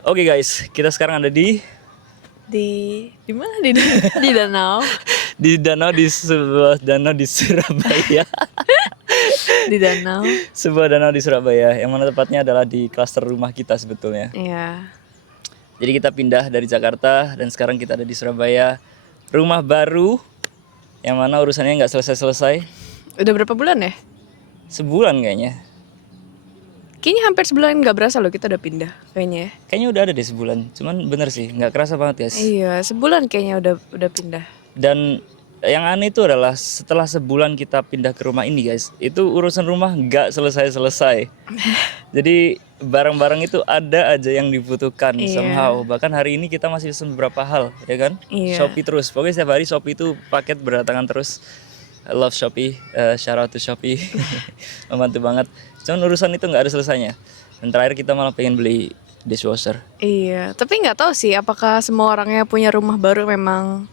Oke guys, kita sekarang ada Di mana di danau di danau, di sebuah danau di Surabaya. di danau. Sebuah danau di Surabaya yang mana tepatnya adalah di klaster rumah kita sebetulnya. Iya. Jadi kita pindah dari Jakarta dan sekarang kita ada di Surabaya. Rumah baru yang mana urusannya nggak selesai-selesai. Udah berapa bulan ya? Sebulan kayaknya. Kayaknya hampir sebulan nggak berasa loh kita udah pindah kayaknya ya. Kayaknya udah ada deh sebulan. Cuman bener sih, nggak kerasa banget guys. Iya, sebulan kayaknya udah pindah. Dan yang aneh itu adalah setelah sebulan kita pindah ke rumah ini guys, itu urusan rumah nggak selesai-selesai. Jadi barang-barang itu ada aja yang dibutuhkan Iya. somehow. Bahkan hari ini kita masih pesen beberapa hal, ya kan? Iya. Shopee terus. Pokoknya setiap hari Shopee itu paket berdatangan terus. I love Shopee, shout out to Shopee. Membantu banget. Cuman urusan itu nggak ada selesainya. Dan terakhir kita malah pengen beli dishwasher. Iya, tapi nggak tahu sih apakah semua orangnya punya rumah baru emang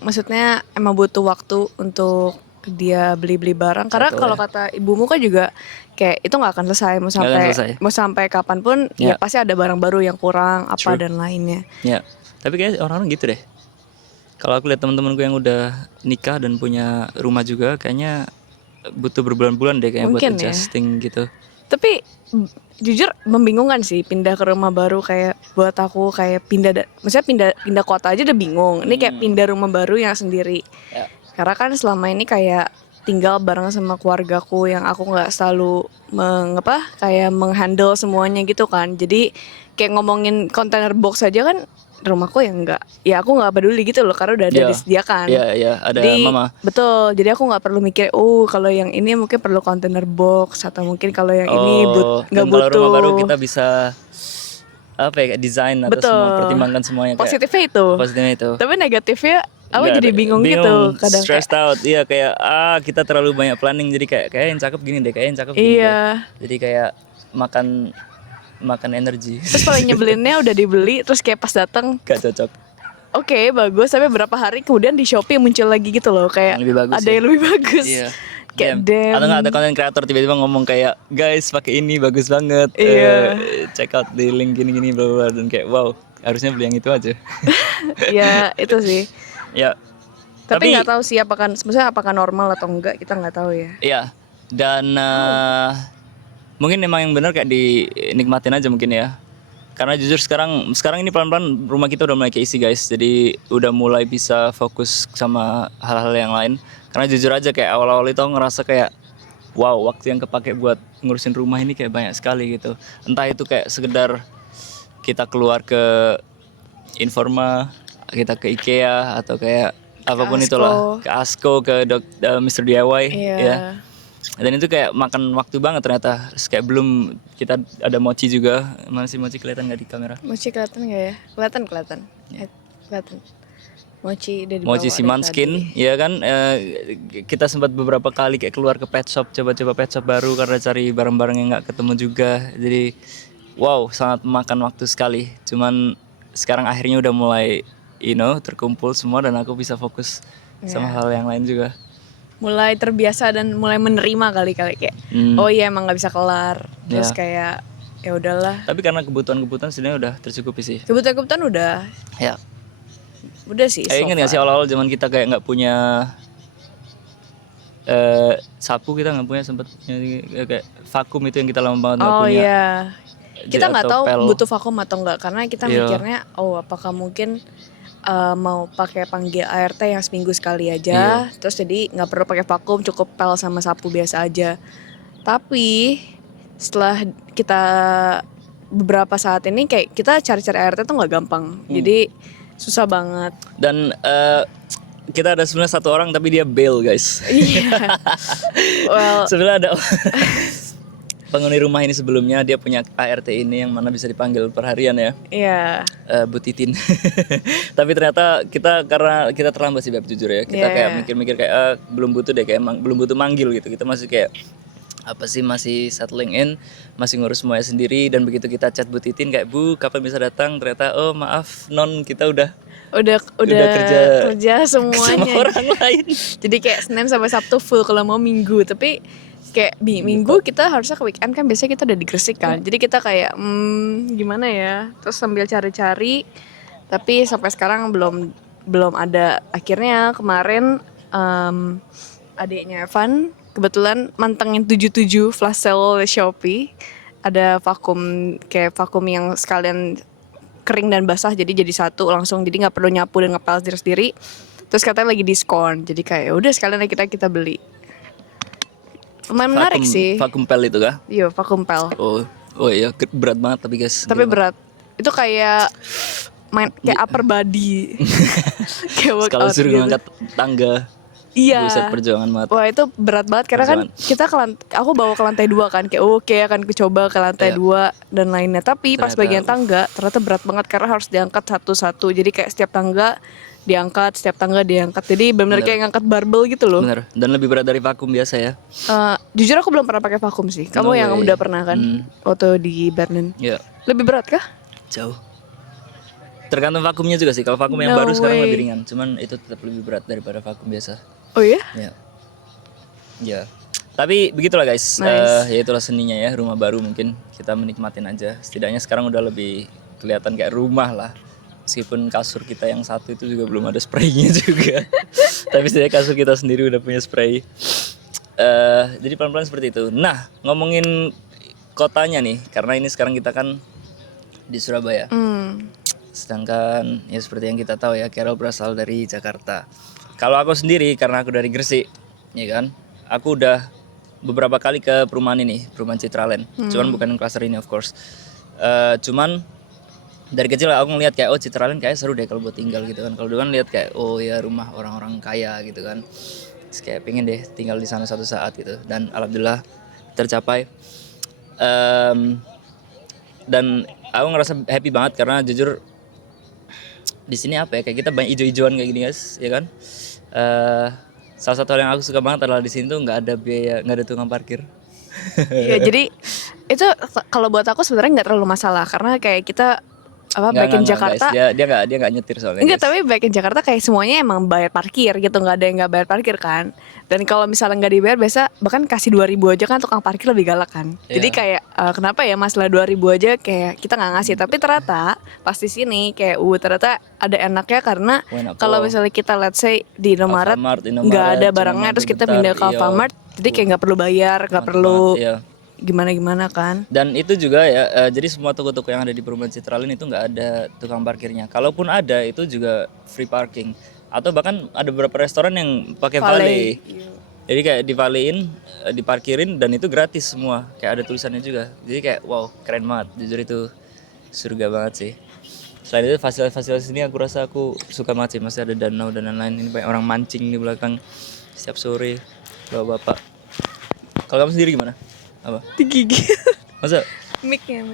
maksudnya emang butuh waktu untuk dia beli-beli barang karena Betul, kalau ya. kata ibumu kan juga kayak itu nggak akan selesai Nggak akan selesai. mau sampai kapanpun Ya. ya pasti ada barang baru yang kurang apa True. dan lainnya. Ya, tapi kayak orang-orang gitu deh. Kalau aku lihat teman-temanku yang udah nikah dan punya rumah juga, kayaknya butuh berbulan-bulan deh kayak buat Mungkin ya. adjusting gitu. Tapi jujur membingungkan sih pindah ke rumah baru kayak buat aku kayak maksudnya pindah kota aja udah bingung. Ini kayak pindah rumah baru yang sendiri. Ya. Karena kan selama ini kayak tinggal bareng sama keluargaku yang aku nggak selalu kayak menghandle semuanya gitu kan. Jadi kayak ngomongin container box aja kan rumahku yang aku nggak peduli gitu loh karena udah ada Ya. disediakan. Iya, ada Jadi mama. betul, jadi aku nggak perlu mikir, kalau yang ini mungkin perlu container box atau mungkin kalau yang ini nggak dan kalau butuh. rumah baru kita bisa apa ya, kayak desain atau Betul. mempertimbangkan semuanya kayak Positifnya itu. positifnya itu. Tapi negatifnya aku Nggak jadi ada- bingung gitu kadang kayak. stressed out. Iya kayak kita terlalu banyak planning jadi kayak yang cakep gini deh, kayak yang cakep gini deh. Iya. Jadi kayak makan energi. Terus paling nyebelinnya udah dibeli terus kayak pas datang Gak cocok. oke, bagus tapi berapa hari kemudian di Shopee muncul lagi gitu loh kayak Yang lebih bagus ada ya. yang lebih bagus. Iya. Kayak Damn. Atau damn. nggak ada konten kreator tiba-tiba ngomong kayak guys pakai ini bagus banget. Iya. Check out di link gini-gini bla bla dan kayak wow harusnya beli yang itu aja. Ya itu sih. Ya. Tapi nggak tahu sih maksudnya apakah normal atau enggak kita nggak tahu ya. Iya. Dan mungkin emang yang benar kayak dinikmatin aja mungkin ya. Karena jujur sekarang ini pelan-pelan rumah kita udah mulai keisi guys. Jadi udah mulai bisa fokus sama hal-hal yang lain. Karena jujur aja kayak awal-awal itu aku ngerasa kayak wow, waktu yang kepake buat ngurusin rumah ini kayak banyak sekali gitu. Entah itu kayak sekedar kita keluar ke Informa, kita ke IKEA atau kayak apapun Asko. itulah, ke Asko, ke Mr. DIY Iya. ya. Dan itu kayak makan waktu banget ternyata. Terus kayak belum kita ada mochi juga. Mana sih mochi, kelihatan nggak di kamera? Mochi kelihatan nggak ya? Kelihatan. Kelihatan. Mochi udah dibawa Mochi si dari Manskin, tadi. ya kan? Kita sempat beberapa kali kayak keluar ke pet shop, coba-coba pet shop baru karena cari barang-barang yang nggak ketemu juga. Jadi wow, sangat memakan waktu sekali. Cuman sekarang akhirnya udah mulai terkumpul semua dan aku bisa fokus sama hal yang lain juga. Mulai terbiasa dan mulai menerima kali kayak oh iya emang nggak bisa kelar. Terus kayak ya udahlah. Tapi karena kebutuhan sebenarnya udah tercukupi sih. Kebutuhan udah. Ya. Udah sih. Ingat nggak sih awal-awal zaman kita kayak nggak punya sapu, kita nggak punya, sempet kayak vakum itu yang kita lama banget nggak punya. Oh iya. Kita nggak Atau tahu pel. butuh vakum atau enggak karena kita Iya. mikirnya apakah mungkin mau pakai panggil ART yang seminggu sekali Iya. aja, terus jadi nggak perlu pakai vakum, cukup pel sama sapu biasa aja. Tapi setelah kita beberapa saat ini kayak kita cari-cari ART tuh nggak gampang, jadi susah banget. Dan kita ada sebenarnya satu orang tapi dia bail guys. Iya. Well, Sebenarnya ada penghuni rumah ini sebelumnya dia punya ART ini yang mana bisa dipanggil per harian ya. iya. Bu Titin. Tapi ternyata karena kita terlambat sih Beb, jujur ya. Kita kayak mikir-mikir kayak belum butuh deh, kayak belum butuh manggil gitu. Kita masih kayak apa sih, masih settling in, masih ngurus semuanya sendiri. Dan begitu kita chat Bu Titin kayak Bu kapan bisa datang, ternyata oh maaf non, kita udah kerja sama semuanya. orang lain. Jadi kayak Senin sampai Sabtu full kalau mau Minggu, tapi kayak minggu kita harusnya ke weekend kan, biasanya kita udah di Gresik kan. Jadi kita kayak gimana ya, terus sambil cari-cari, tapi sampai sekarang belum ada. Akhirnya kemarin adiknya Evan kebetulan mantengin 77 flash sale Shopee, ada vakum yang sekalian kering dan basah, jadi satu langsung, jadi nggak perlu nyapu dan ngepel sendiri. Terus katanya lagi diskon, jadi kayak udah sekalian kita beli. Lumayan menarik sih. Vakum pel itu kah? Iya, vakum pel. Oh iya, berat banget tapi guys. Tapi berat. Itu kayak kayak upper body. Kayak Kalau workout suruh gitu. ngangkat tangga. Iya. Buset, perjuangan banget. Wah, itu berat banget karena kan kita aku bawa ke lantai 2 kan, kayak oke akan coba ke lantai 2 dan lainnya. Tapi pas Ternyata, bagian tangga ternyata berat banget karena harus diangkat satu-satu. Jadi kayak setiap tangga diangkat. Jadi benar-benar kayak ngangkat barbel gitu loh. Bener. Dan lebih berat dari vakum biasa ya. Jujur aku belum pernah pakai vakum sih. Kamu No yang way. udah pernah kan? Waktu di Berlin. Iya. Lebih berat kah? Jauh. Tergantung vakumnya juga sih. Kalau vakum yang No baru sekarang way. lebih ringan. Cuman itu tetap lebih berat daripada vakum biasa. Oh iya? Ya. Ya. Tapi begitulah guys. Nice. Ya itulah seninya ya, rumah baru mungkin kita menikmatin aja. Setidaknya sekarang udah lebih kelihatan kayak rumah lah. Meskipun kasur kita yang satu itu juga belum ada spraynya juga. Tapi setidaknya kasur kita sendiri udah punya spray. Jadi pelan-pelan seperti itu. Nah, ngomongin kotanya nih, karena ini sekarang kita kan di Surabaya. Sedangkan ya seperti yang kita tahu ya, Carol berasal dari Jakarta. Kalau aku sendiri karena aku dari Gresik, ya kan, aku udah beberapa kali ke perumahan ini, perumahan Citraland. Cuman bukan yang cluster ini of course. Cuman dari kecil aku ngeliat kayak Citraland kayak seru deh kalau buat tinggal gitu kan. Kalau dulu kan lihat kayak ya rumah orang-orang kaya gitu kan. Terus kayak pengen deh tinggal di sana suatu saat gitu. Dan alhamdulillah tercapai. Dan aku ngerasa happy banget karena jujur di sini apa ya, kayak kita banyak ijo-ijoan kayak gini guys, ya kan. Salah satu hal yang aku suka banget adalah di sini tuh nggak ada biaya, nggak ada tukang parkir. Iya, jadi itu kalau buat aku sebenarnya nggak terlalu masalah karena kayak kita back in Jakarta. Guys. Dia nggak nyetir soalnya. Enggak, guys. tapi back in Jakarta kayak semuanya emang bayar parkir gitu, nggak ada yang nggak bayar parkir kan. Dan kalau misalnya nggak dibayar biasa bahkan kasih 2.000 aja kan tukang parkir lebih galak kan. Jadi kayak kenapa ya masalah 2.000 aja kayak kita nggak ngasih, tapi ternyata pas di sini kayak ternyata ada enaknya karena kalau misalnya kita let's say di Indomaret nggak ada barangnya terus kita pindah ke Alfamart, jadi kayak nggak perlu bayar, nggak perlu gimana kan. Dan itu juga ya, jadi semua toko-toko yang ada di perumahan Citraland itu nggak ada tukang parkirnya. Kalaupun ada itu juga free parking. Atau bahkan ada beberapa restoran yang pakai valet. Jadi kayak divalein, diparkirin dan itu gratis semua. Kayak ada tulisannya juga. Jadi kayak wow, keren banget. Jujur itu surga banget sih. Selain itu fasilitas-fasilitas ini aku rasa aku suka banget sih. Masih ada danau dan lain-lain. Ini banyak orang mancing di belakang setiap sore. Bapak-bapak. Kalau kamu sendiri gimana? Apa? Digigit. Masa? Mic-nya.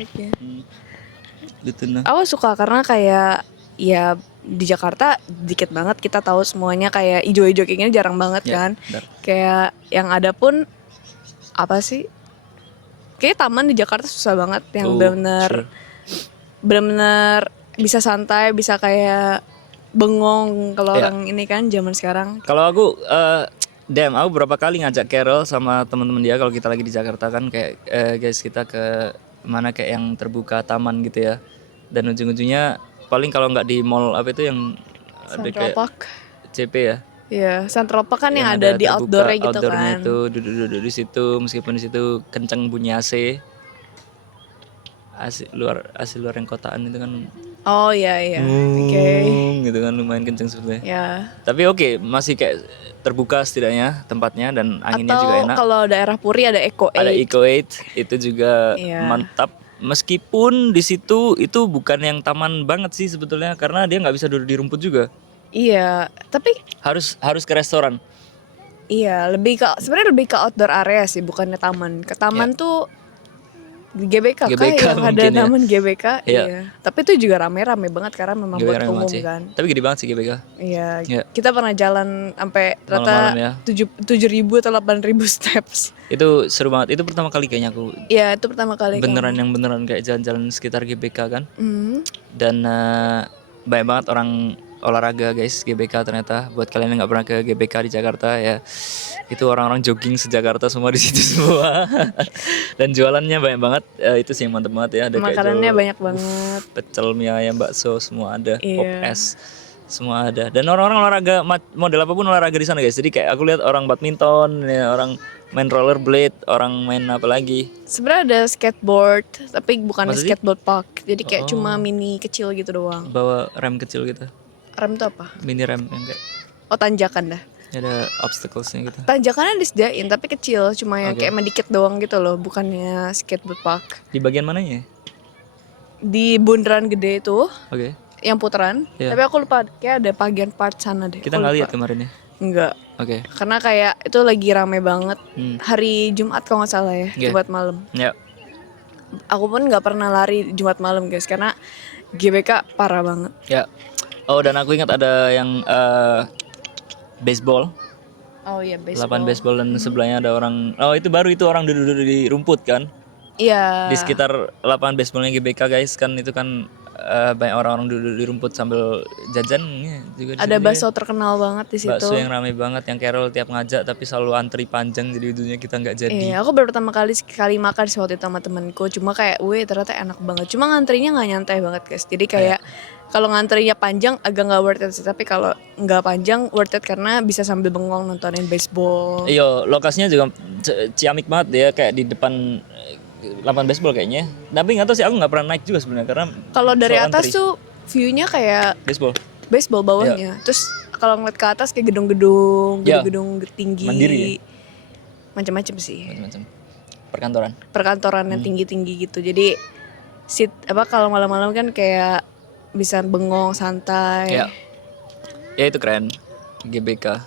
Gitu nah. Aku suka karena kayak ya di Jakarta dikit banget kita tahu semuanya, kayak ijo-ijo kayak gini jarang banget kan. Benar. Kayak yang ada pun apa sih? Kayak taman di Jakarta susah banget yang benar-benar bisa santai, bisa kayak bengong kalau orang ini kan zaman sekarang. Kalau aku aku berapa kali ngajak Carol sama teman-teman dia kalau kita lagi di Jakarta kan kayak guys kita ke mana kayak yang terbuka taman gitu ya. Dan ujung-ujungnya paling kalau nggak di mall apa itu yang ada Central kayak Park. CP ya. Iya, Central Park kan yang ada di terbuka, outdoornya gitu outdoornya kan. itu duduk-duduk di situ meskipun di situ kenceng bunyi AC. AC luar yang kotaan itu kan. Oh iya. Oke. Gitu kan lumayan kenceng sebetulnya. Ya. Tapi oke, masih kayak terbuka setidaknya tempatnya dan anginnya Atau juga enak. kalau daerah Puri ada Eco 8. Ada Eco 8 itu juga Iya. mantap. Meskipun di situ itu bukan yang taman banget sih sebetulnya karena dia nggak bisa duduk di rumput juga. Iya, tapi Harus ke restoran. iya, sebenarnya lebih ke outdoor area sih, bukannya taman. Ke taman tuh di GBK, GBK yang ada mungkin ya. taman GBK. Iya. Iya. Tapi itu juga rame-rame banget karena memang buat GBK umum banget sih. kan. Tapi gede banget sih GBK. Iya. Iya. Kita pernah jalan sampai Malam-malam ternyata ya. 7.000 atau 8.000 steps. Itu seru banget. Itu pertama kali kayaknya aku Iya, itu pertama kali. beneran kayak jalan-jalan sekitar GBK kan. Dan banyak banget orang olahraga guys, GBK ternyata. Buat kalian yang nggak pernah ke GBK di Jakarta ya, itu orang-orang jogging se-Jakarta semua di situ semua. Dan jualannya banyak banget. Itu sih yang mantep banget ya. Ada kayak Makanannya jual banyak banget. pecel, mie ayam, bakso, semua ada. Pop Iya. es, semua ada. Dan orang-orang olahraga model apapun olahraga di sana guys. Jadi kayak aku lihat orang badminton, ya, orang main rollerblade, orang main apa lagi. Sebenarnya ada skateboard, tapi bukan Masa sih? skateboard park. Jadi kayak Oh. cuma mini kecil gitu doang. Bawa rem kecil gitu. Rem tuh apa? Mini rem yang kayak Oh, tanjakan dah. ada obstaclesnya gitu. Tanjakannya disediain tapi kecil, cuma yang Oke. kayak mendikit doang gitu loh, bukannya skateboard park. Di bagian mananya? Di bundaran gede itu, Oke. yang putaran. Iya. Tapi aku lupa, kayak ada bagian part sana deh. Kita Aku nggak lupa. lihat kemarin ya. Enggak, Oke. karena kayak itu lagi rame banget. Hmm. Hari Jumat kalau nggak salah ya, Iya. Jumat malam. Ya. Aku pun nggak pernah lari Jumat malam guys, karena GBK parah banget. Ya. Oh, dan aku ingat ada yang baseball, Oh iya, lapangan baseball dan sebelahnya ada orang. Oh, itu baru itu orang duduk-duduk di rumput kan? Iya. Di sekitar lapangan baseballnya GBK guys kan itu kan banyak orang-orang duduk di rumput sambil jajan juga di Ada situ bakso terkenal banget di ya. Bakso situ. yang ramai banget yang Carol tiap ngajak tapi selalu antri panjang jadi ujungnya kita nggak jadi. Iya, aku baru pertama kali makan sih waktu itu sama temenku. Cuma kayak, ternyata enak banget. Cuma ngantrinya nggak nyantai banget guys. Jadi kayak kalau ngantrinya panjang agak nggak worth it sih. Tapi kalau nggak panjang worth it karena bisa sambil bengong nontonin baseball. Iya, lokasinya juga ciamik banget ya kayak di depan lapangan baseball kayaknya. Tapi nggak tahu sih aku nggak pernah naik juga sebenarnya karena Kalau dari soal atas antri. tuh view-nya kayak Baseball baseball bawahnya. Terus kalau ngeliat ke atas kayak gedung-gedung, Iya. gedung-gedung tinggi. Mandiri ya? Macam-macam sih. macam-macam perkantoran. Perkantoran yang tinggi-tinggi gitu. Jadi kalau malam-malam kan kayak bisa bengong santai. Ya. Ya itu keren GBK.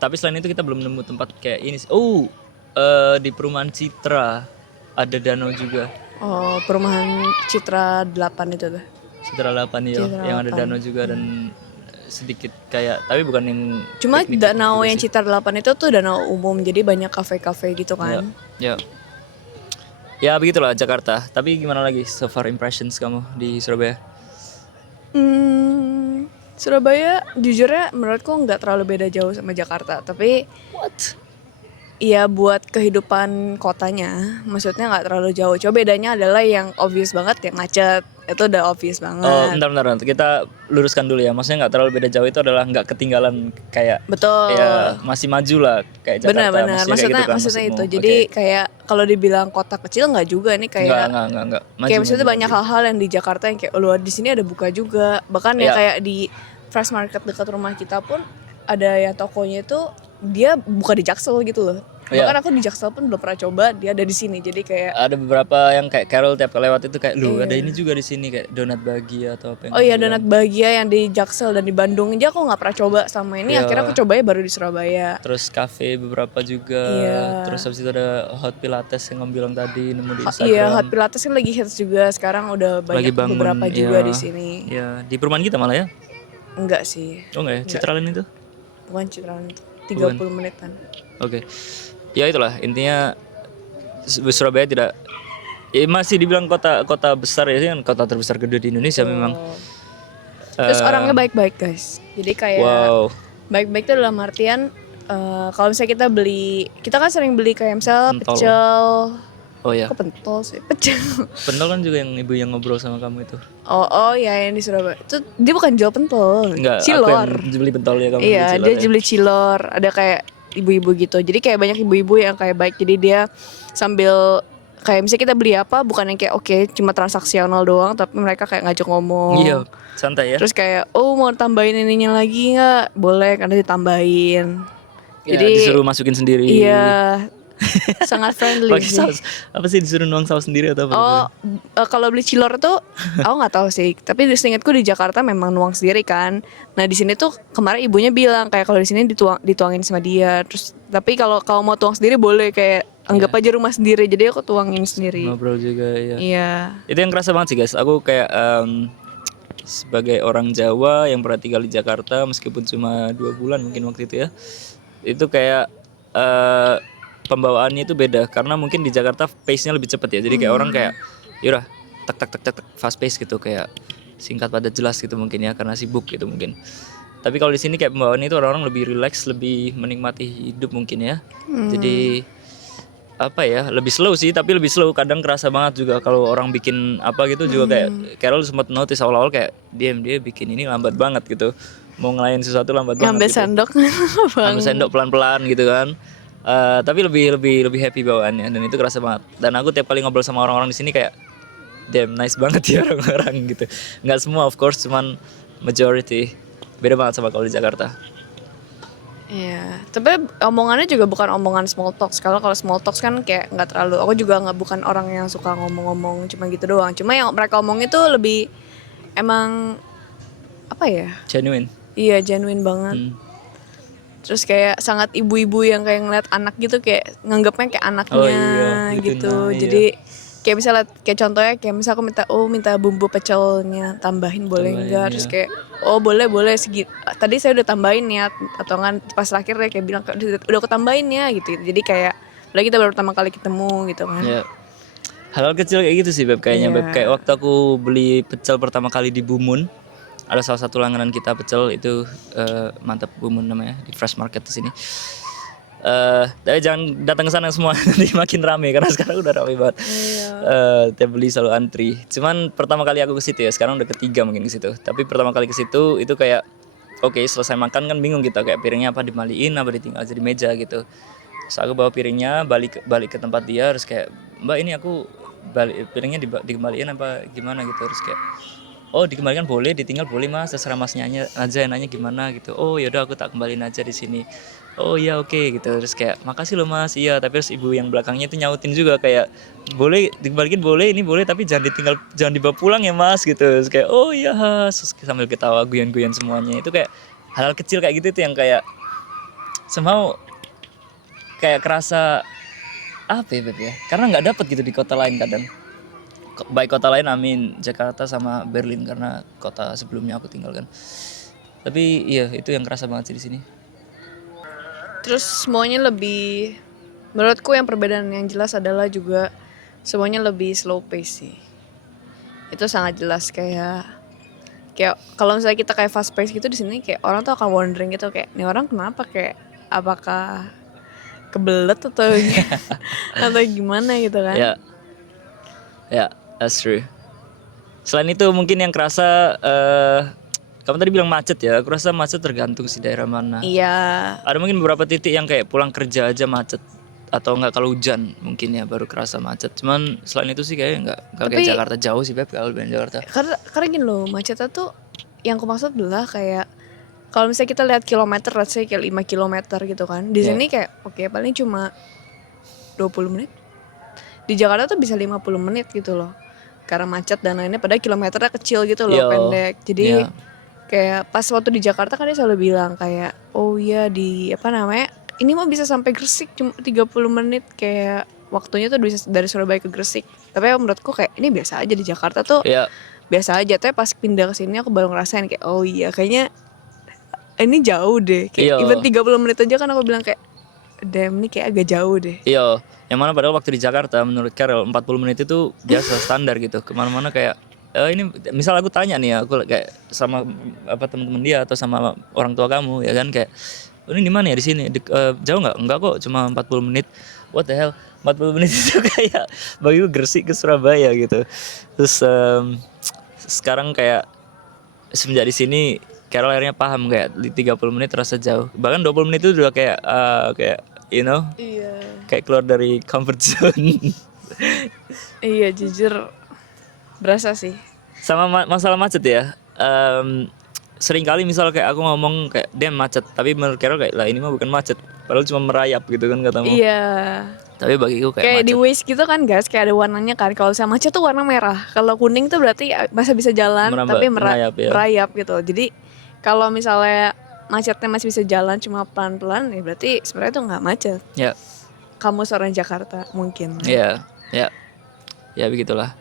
Tapi selain itu kita belum nemu tempat kayak ini sih. Oh, di perumahan Citra ada danau juga. Oh, perumahan Citra 8 itu tuh. Citra 8 ya, Citra yang ada 8. danau juga dan sedikit kayak tapi bukan yang Cuma piknik danau juga yang sih. Citra 8 itu tuh danau umum, jadi banyak kafe-kafe gitu kan. Ya. Ya begitulah Jakarta. Tapi gimana lagi so far impressions kamu di Surabaya? Surabaya jujurnya menurutku nggak terlalu beda jauh sama Jakarta, tapi iya buat kehidupan kotanya, maksudnya nggak terlalu jauh. Coba bedanya adalah yang obvious banget, yang macet itu udah obvious banget. Oh, bentar. Kita luruskan dulu ya. Maksudnya nggak terlalu beda jauh itu adalah nggak ketinggalan kayak Betul. ya masih maju lah kayak Jakarta. Benar-benar, Maksudnya kayak gitu kan maksudnya itu. maksudmu. Jadi Oke. kayak kalau dibilang kota kecil nggak juga nih kayak. Enggak. Kayak maksudnya banyak hal-hal yang di Jakarta yang kayak luar di sini ada buka juga. Bahkan ya Iya. kayak di Fresh Market dekat rumah kita pun ada yang tokonya itu dia buka di Jaksel gitu loh. Iya. Bahkan aku di Jaksel pun belum pernah coba, dia ada di sini. Jadi kayak Ada beberapa yang kayak Carol tiap kali lewat itu kayak lu Iya. ada ini juga di sini kayak donat bahagia atau apa yang oh iya kamu bilang. donat bahagia yang di Jaksel dan di Bandung aja aku nggak pernah coba sama ini. Iya. Akhirnya aku cobanya baru di Surabaya. Terus cafe beberapa juga. Iya. Terus habis itu ada hot pilates yang kamu bilang tadi nemu di Instagram. Iya, hot pilates kan lagi hits juga sekarang udah Lagi banyak bangun, beberapa juga iya. di sini. Ya, di perumahan kita malah ya. Enggak sih, Oh enggak ya? Citraland itu? bukan Citraland, 30 menitan. Oke. Ya itulah intinya Surabaya tidak ya masih dibilang kota besar ya kan kota terbesar kedua di Indonesia memang. Terus orangnya baik-baik guys. Jadi kayak Wow. baik-baik itu dalam artian kalau misalnya kita kan sering beli kayak misal Pentol. pecel. Oh ya. Kok pentol sih? Pecel. Pentol kan juga yang ibu yang ngobrol sama kamu itu. Oh ya yang di Surabaya. Itu dia bukan jual pentol. Enggak, aku Cilor. yang beli pentol ya kamu Iya, beli dia cilor ya. beli cilor. Ada kayak ibu-ibu gitu. Jadi kayak banyak ibu-ibu yang kayak baik. Jadi dia sambil kayak misalnya kita beli apa bukan yang kayak oke cuma transaksional doang, tapi mereka kayak ngajak ngomong. Iya, santai ya. Terus kayak mau tambahin ininya lagi nggak? Boleh karena ditambahin. Ya, Jadi disuruh masukin sendiri. iya sangat friendly Pakai sih. saus. Apa sih disuruh nuang saus sendiri atau apa? Oh, kalau beli cilor tuh aku nggak tahu sih. Tapi seingatku di Jakarta memang nuang sendiri kan. Nah di sini tuh kemarin ibunya bilang kayak kalau di sini dituangin sama dia. Terus tapi kalau mau tuang sendiri boleh kayak anggap aja rumah sendiri. Jadi aku tuangin sendiri. Ngobrol juga ya. Iya. Itu yang kerasa banget sih guys. Aku kayak sebagai orang Jawa yang pernah tinggal di Jakarta meskipun cuma 2 bulan mungkin waktu itu ya. Itu kayak pembawaannya itu beda karena mungkin di Jakarta pace-nya lebih cepat ya. Jadi kayak orang kayak yaudah tak fast pace gitu kayak singkat padat jelas gitu mungkin ya, karena sibuk gitu mungkin. Tapi kalau di sini kayak pembawaannya itu orang-orang lebih relax, lebih menikmati hidup mungkin ya. Jadi apa ya, lebih slow sih, tapi lebih slow. Kadang kerasa banget juga kalau orang bikin apa gitu juga kayak Carol sempat notice awal-awal kayak dia bikin ini lambat banget gitu. Mau ngelayan sesuatu lambat Ngambil banget gitu. sendok bang. Ambil sendok pelan-pelan gitu kan. Tapi lebih happy bawaannya dan itu kerasa banget. Dan aku tiap kali ngobrol sama orang-orang di sini kayak damn nice banget ya orang-orang gitu. Nggak semua of course, cuman majority. Beda banget sama kalau di Jakarta. Iya, tapi omongannya juga bukan omongan small talks. Kalau small talks kan kayak nggak terlalu. Aku juga bukan orang yang suka ngomong-ngomong cuma gitu doang. Cuma yang mereka omong itu lebih emang apa ya? Genuine. Iya, genuine banget. Terus kayak sangat ibu-ibu yang kayak ngeliat anak gitu, kayak nganggapnya kayak anaknya iya, gitu. nah, iya. Jadi kayak misalnya kayak contohnya kayak misal aku minta bumbu pecelnya tambahin boleh Tambahin, enggak, iya. terus kayak boleh tadi saya udah tambahin ya, atau kan pas terakhir dia kayak bilang udah aku tambahin ya gitu. Jadi kayak udah kita baru pertama kali ketemu gitu kan. Ya. Hal-hal kecil kayak gitu sih Beb kayaknya Iya. Beb. Kayak waktu aku beli pecel pertama kali di Bumun. Ada salah satu langganan kita pecel itu mantap Bumun namanya di Fresh Market di sini. Tapi jangan datang ke sana semua nanti makin rame karena sekarang udah rame banget. Tiap beli selalu antri. Cuman pertama kali aku ke situ ya, sekarang udah ketiga mungkin ke situ. Tapi pertama kali ke situ itu kayak oke, selesai makan kan bingung kita kayak piringnya apa dimaliin apa ditinggal aja di meja gitu. Terus aku bawa piringnya balik ke tempat dia, terus kayak Mbak ini aku balik piringnya dikembaliin apa gimana gitu, terus kayak oh dikembalikan boleh, ditinggal boleh mas, terserah masnya aja nanya gimana gitu. Oh yaudah aku tak kembaliin aja di sini. Oh iya oke gitu, terus kayak makasih loh mas, iya. Tapi terus ibu yang belakangnya itu nyautin juga kayak boleh dikembalikan boleh, ini boleh tapi jangan dibawa pulang ya mas gitu. Terus kayak oh iya, terus sambil ketawa guyon-guyon semuanya. Itu kayak hal kecil kayak gitu tuh yang kayak somehow kayak kerasa apa ya Beb ya, karena nggak dapet gitu di kota lain kadang. Baik kota lain amin Jakarta sama Berlin karena kota sebelumnya aku tinggalkan. Tapi iya itu yang kerasa banget sih di sini. Terus semuanya lebih, menurutku yang perbedaan yang jelas adalah juga semuanya lebih slow pace sih. Itu sangat jelas kayak kalau misalnya kita kayak fast pace gitu di sini kayak orang tuh akan wondering gitu kayak nih orang kenapa, kayak apakah kebelet atau atau gimana gitu kan. Ya, ya, that's true. Selain itu mungkin yang kerasa kamu tadi bilang macet ya. Aku rasa macet tergantung sih daerah mana. Iya. Ada mungkin beberapa titik yang kayak pulang kerja aja macet, atau enggak kalau hujan mungkin ya baru kerasa macet. Cuman selain itu sih kayaknya enggak kayak Jakarta jauh sih Beb kalau di Jakarta. Karena gini loh, macetnya tuh yang aku maksud adalah kayak kalau misalnya kita lihat kilometer, let's say kayak 5 kilometer gitu kan. Di sini kayak oke, paling cuma 20 menit. Di Jakarta tuh bisa 50 menit gitu loh. Karena macet dan lainnya, padahal kilometernya kecil gitu loh, pendek. Jadi kayak pas waktu di Jakarta kan dia selalu bilang kayak oh iya di apa namanya, ini mah bisa sampai Gresik cuma 30 menit, kayak waktunya tuh bisa dari Surabaya ke Gresik. Tapi menurutku kayak ini biasa aja di Jakarta tuh. Biasa aja. Tapi pas pindah ke sini aku baru ngerasain kayak oh iya kayaknya ini jauh deh. Kayak even 30 menit aja kan aku bilang kayak damn ini kayak agak jauh deh. Iya, yang mana padahal waktu di Jakarta menurut Carol 40 menit itu biasa standar gitu. Kemana-mana kayak ini misal aku tanya nih ya, aku kayak sama apa teman-teman dia atau sama orang tua kamu ya kan kayak ini di mana ya di sini jauh nggak? Enggak kok, cuma 40 menit. What the hell? 40 menit itu kayak bagiku Gresik ke Surabaya gitu. Terus sekarang kayak semenjak di sini Carol akhirnya paham kayak di 30 menit terasa jauh. Bahkan 20 menit itu udah kayak kayak you know, kayak keluar dari comfort zone. Iya jujur berasa sih. Sama masalah macet ya. Sering kali misal kayak aku ngomong kayak dia macet, tapi menurut Carol kayak lah ini mah bukan macet, padahal cuma merayap gitu kan katamu. Iya. Tapi bagiku kayak Kayak macet. di Waze gitu kan guys, kayak ada warnanya kan. Kalau misalnya macet tuh warna merah. Kalau kuning tuh berarti masih bisa jalan, tapi merayap gitu. Jadi kalau misalnya macetnya masih bisa jalan cuma pelan-pelan, ya berarti sebenarnya tuh nggak macet. Ya. Kamu seorang Jakarta mungkin. Ya, ya begitulah.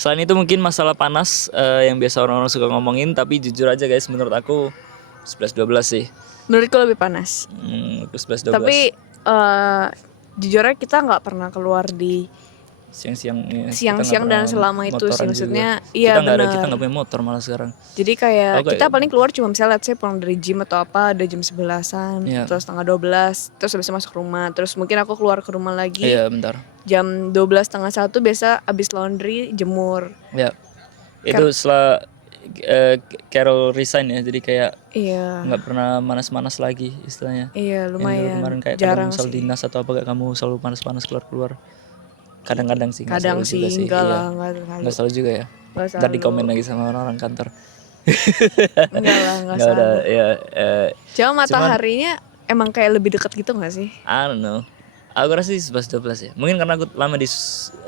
Selain itu mungkin masalah panas yang biasa orang-orang suka ngomongin, tapi jujur aja guys, menurut aku 11-12 sih. Menurutku lebih panas. 11-12. Tapi jujurnya kita nggak pernah keluar di siang-siang ya, kita nggak siang-siang dan pernah selama itu sih motoran maksudnya. juga. Iya Kita benar. nggak punya motor malah sekarang. Jadi kayak Aku kita kayak paling keluar cuma misalnya let's say pulang dari gym atau apa ada jam 11-an ya atau setengah 12 terus habis itu masuk rumah. Terus mungkin aku keluar ke rumah lagi iya bentar jam 12 setengah 1 biasa abis laundry jemur. ya itu Ker- setelah Carol resign ya, jadi kayak iya, nggak pernah manas-manas lagi istilahnya. iya Yang dulu lumayan kemarin kayak kadang jarang misal sih. dinas atau apa kayak kamu selalu panas-panas keluar-keluar. Kadang-kadang sih, nggak Kadang selalu juga sih sih. enggak lah, Iya, enggak selalu. nggak selalu juga ya. Enggak Ntar di selalu. komen lagi sama orang-orang kantor. Enggak lah, enggak Nggak ada selalu. ya. Cuma Cuman mataharinya emang kayak lebih dekat gitu gak sih? I don't know. Aku rasa sih 11-12 ya. Mungkin karena aku lama di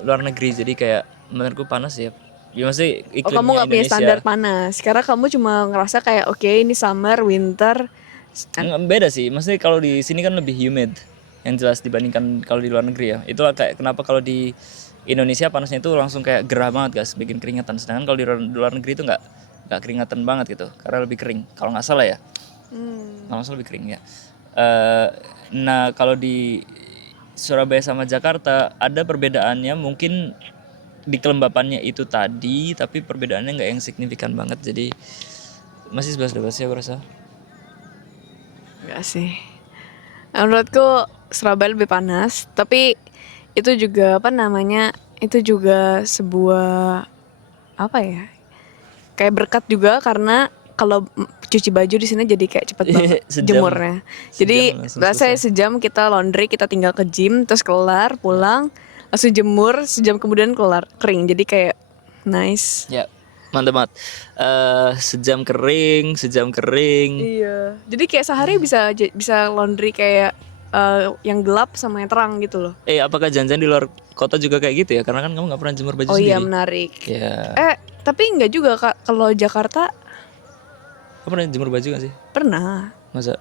luar negeri jadi kayak menurutku panas ya. Ya masih Oh kamu iklimnya nggak punya standar Indonesia. panas. Karena kamu cuma ngerasa kayak oke ini summer, winter. Nggak, beda sih. Maksudnya kalau di sini kan lebih humid yang jelas dibandingkan kalau di luar negeri ya. Itulah kayak kenapa kalau di Indonesia panasnya itu langsung kayak gerah banget guys, bikin keringatan. Sedangkan kalau di luar negeri itu nggak keringatan banget gitu, karena lebih kering. Kalau nggak salah ya, kalau nggak salah lebih kering ya. Eh, nah kalau di Surabaya sama Jakarta ada perbedaannya mungkin di kelembapannya itu tadi, tapi perbedaannya nggak yang signifikan banget. Jadi masih 11-12 ya aku rasa. Enggak sih. Nah, menurutku Surabaya lebih panas. Tapi itu juga apa namanya? Itu juga sebuah apa ya? Kayak berkat juga karena kalau cuci baju di sini jadi kayak cepet banget Sejam jemurnya. sejam Jadi langsung rasanya selesai. sejam kita laundry, kita tinggal ke gym, terus kelar, pulang, langsung jemur, sejam kemudian kelar, kering. Jadi kayak nice. Ya, mantap banget. Sejam kering, sejam kering. Iya. Jadi kayak sehari bisa laundry kayak yang gelap sama yang terang gitu loh. Apakah janjian di luar kota juga kayak gitu ya? Karena kan kamu nggak pernah jemur baju Oh iya sendiri. menarik. Ya, Tapi enggak juga Kak. Kalau Jakarta kamu pernah jemur baju gak sih? pernah. Masa?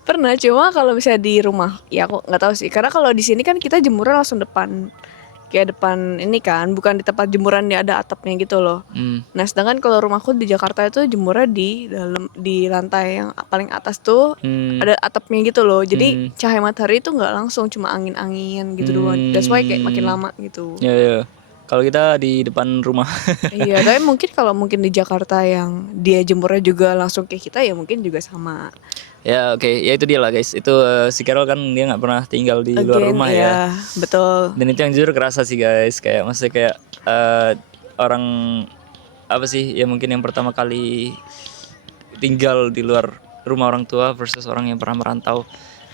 Pernah cuma kalau misalnya di rumah ya aku nggak tahu sih karena kalau di sini kan kita jemurnya langsung depan kayak depan ini kan bukan di tempat jemuran dia ada atapnya gitu loh. Hmm. Nah sedangkan kalau rumahku di Jakarta itu jemurnya di dalam di lantai yang paling atas tuh Hmm. ada atapnya gitu loh jadi Hmm. cahaya matahari itu nggak langsung cuma angin-angin gitu doang. That's why kayak makin lama gitu. Ya, ya. Kalau kita di depan rumah. Iya, tapi mungkin di Jakarta yang dia jemurnya juga langsung kayak kita ya mungkin juga sama. Ya, oke. Ya itu dia lah guys. Itu si Carol kan dia nggak pernah tinggal di luar Again, rumah ya. ya betul. Dan itu yang jujur kerasa sih guys. Kayak maksudnya kayak orang apa sih ya mungkin yang pertama kali tinggal di luar rumah orang tua versus orang yang pernah merantau.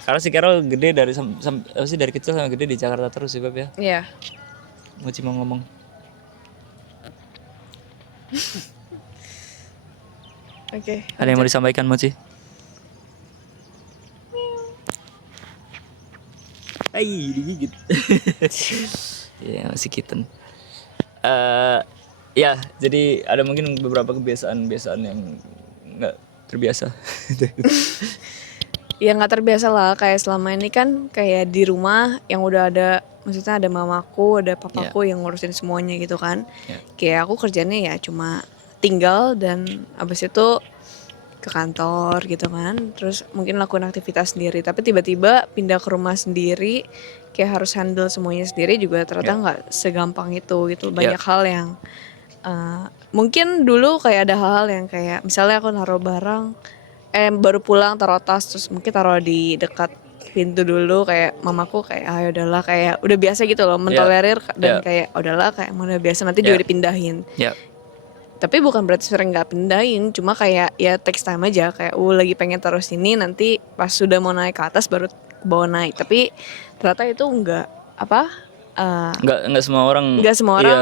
Karena si Carol gede apa sih dari kecil sampai gede di Jakarta terus sih Beb ya. Iya. Mochi mau ngomong. Oke. Ada yang mau disampaikan Mochi? Hai, digigit. Ya masih kitten. Ya, jadi ada mungkin beberapa kebiasaan-kebiasaan yang nggak terbiasa. Ya nggak terbiasa lah kayak selama ini kan kayak di rumah yang udah ada maksudnya ada mamaku, ada papaku yang ngurusin semuanya gitu kan. Ya. Kayak aku kerjanya ya cuma tinggal dan abis itu ke kantor gitu kan. Terus mungkin lakuin aktivitas sendiri. Tapi tiba-tiba pindah ke rumah sendiri kayak harus handle semuanya sendiri juga ternyata nggak segampang itu gitu. Banyak hal yang mungkin dulu kayak ada hal-hal yang kayak misalnya aku naruh barang baru pulang taruh tas terus mungkin taruh di dekat pintu dulu kayak mamaku kayak ya udahlah kayak udah biasa gitu loh mentolerir dan kayak udahlah kayak udah biasa nanti juga dipindahin. Ya. Tapi bukan berarti sering nggak pindahin, cuma kayak ya text time aja kayak lagi pengen taruh sini nanti pas sudah mau naik ke atas baru ke bawah naik. Tapi ternyata itu enggak apa Nggak semua orang. nggak semua orang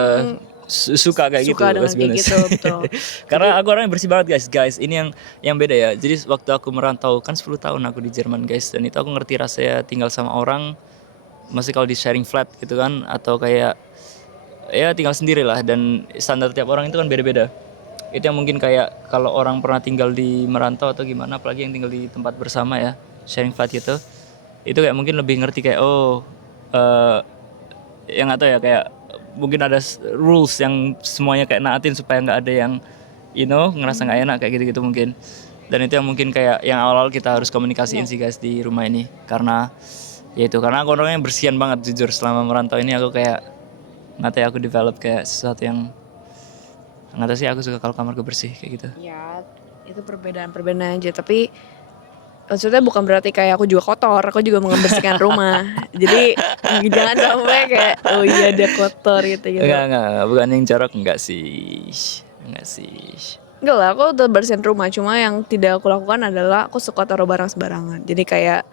suka kayak gitu. suka dengan kayak gitu, betul. Karena aku orang yang bersih banget guys. Ini yang beda ya. Jadi waktu aku merantau kan 10 tahun aku di Jerman guys, dan itu aku ngerti rasanya tinggal sama orang, masih kalau di sharing flat gitu kan, atau kayak ya tinggal sendiri lah, dan standar tiap orang itu kan beda-beda. Itu yang mungkin kayak kalau orang pernah tinggal di merantau atau gimana, apalagi yang tinggal di tempat bersama ya, sharing flat gitu, itu kayak mungkin lebih ngerti kayak yang nggak tahu ya, kayak mungkin ada rules yang semuanya kayak naatin supaya nggak ada yang ngerasa nggak enak kayak gitu-gitu mungkin. Dan itu yang mungkin kayak yang awal-awal kita harus komunikasiin sih guys di rumah ini, karena Ya itu karena aku orangnya bersihan banget jujur, selama merantau ini aku kayak nggak tahu ya, aku develop kayak sesuatu yang nggak tahu sih, aku suka kalau kamarku bersih kayak gitu. Ya, itu perbedaan aja. Tapi maksudnya bukan berarti kayak aku juga kotor, aku juga membersihkan rumah. Jadi jangan sampai kayak oh iya dia kotor gitu. Enggak, bukan yang jorok, enggak sih. Enggak sih. Enggak lah, aku udah bersihin rumah. Cuma yang tidak aku lakukan adalah aku suka taruh barang sembarangan. Jadi kayak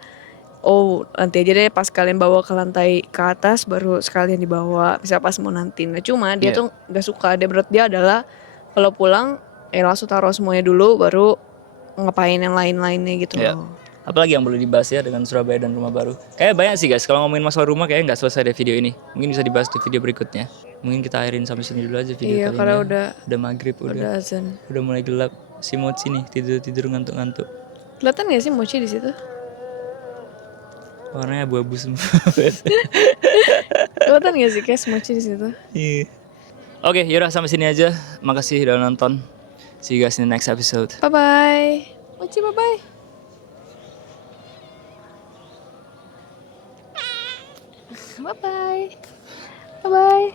oh nanti aja deh pas kalian bawa ke lantai ke atas baru sekalian dibawa bisa pas mau nanti. Nah cuma dia Iya. tuh nggak suka, dia menurut dia adalah kalau pulang langsung taruh semuanya dulu baru ngapain yang lain-lainnya gitu Ya. loh. Apalagi yang perlu dibahas ya dengan Surabaya dan rumah baru. Kayak banyak sih guys, kalau ngomongin masalah rumah kayaknya nggak selesai deh video ini. Mungkin bisa dibahas di video berikutnya. Mungkin kita akhirin sampai sini dulu aja video Iya kali ini karena ya. udah Maghrib, udah azan. udah mulai gelap. Si Mochi nih tidur ngantuk-ngantuk. Kelihatan gak sih mochi di situ? Warnanya abu-abu semua. Kelihatan gak sih kayak mochi di situ? Iya. Oke, yaudah sampai sini aja. Makasih udah nonton. See you guys in the next episode. Bye bye. Mochi bye bye. Bye bye. Bye bye.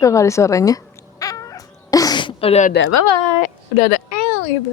Kok gak ada suaranya? Udah, bye bye. Udah ada gitu.